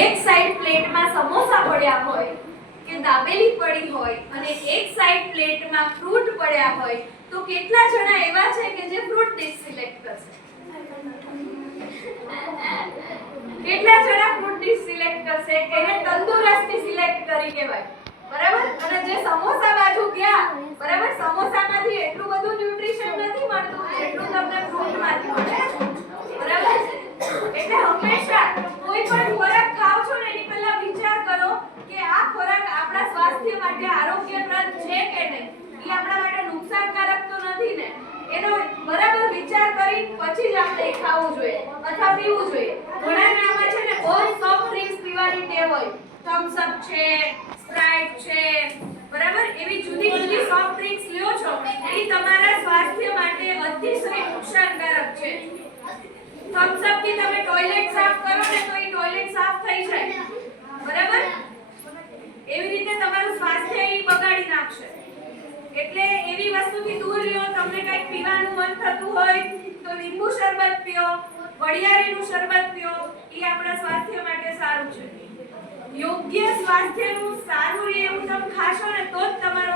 એક સાઈડ પ્લેટમાં સમોસા પડ્યા હોય કે દાબેલી પડી હોય અને એક સાઈડ પ્લેટમાં ફ્રૂટ પડ્યા હોય તો કેટલા જણા એવા છે કે જે ફ્રૂટ ડિશ સિલેક્ટ કરશે? કેટલા જણા ફ્રૂટ ડિશ સિલેક્ટ કરશે? એને તંદુરસ્તી સિલેક્ટ કરી કહેવાય, બરાબર? અને જે સમોસા બાજુ ગયા, બરાબર, સમોસામાંથી એટલું બધું ન્યુટ્રિશન નથી મળતું જેટલું તમને ફ્રૂટમાંથી મળે, બરાબર? એટલે હંમેશા કોઈ પણ ખોરાક ખાઓ છો ને એની પહેલા વિચાર કરો કે આ ખોરાક આપણા સ્વાસ્થ્ય માટે આરોગ્યપ્રદ છે કે નહીં, એ આપણા માટે નુકસાનકારક તો નથી ને, એનો બરાબર વિચાર કરી પછી જ આપણે ખાવું જોઈએ અથવા પીવું જોઈએ. ઘણાને આમાં છે ને બહુ સોફ્ટ ડ્રિંક્સ પીવાની ટેવ હોય, થમ્સ અપ છે, સ્પ્રાઇટ છે, બરાબર, એવી જુદી જુદી સોફ્ટ ડ્રિંક્સ લ્યો છો એ તમારા સ્વાસ્થ્ય માટે અતિશય નુકસાનકારક છે. થમ્સ અપ થી તમે ટોયલેટ સાફ કરો ને તો એ ટોયલેટ સાફ થઈ જાય, બરાબર? એવી રીતે તમારું સ્વાસ્થ્ય ઈ બગાડી નાખશે. એટલે એવી વસ્તુથી દૂર રહ્યો. તમને કંઈક પીવાનું મન થતું હોય તો લીંબુ શરબત પીઓ, વડિયાળીનું શરબત પીઓ, એ આપણા સ્વાસ્થ્ય માટે સારું છે. યોગ્ય સ્વાસ્થ્યનું સારું રહે એવું તમે ખાશો ને તો જ તમારો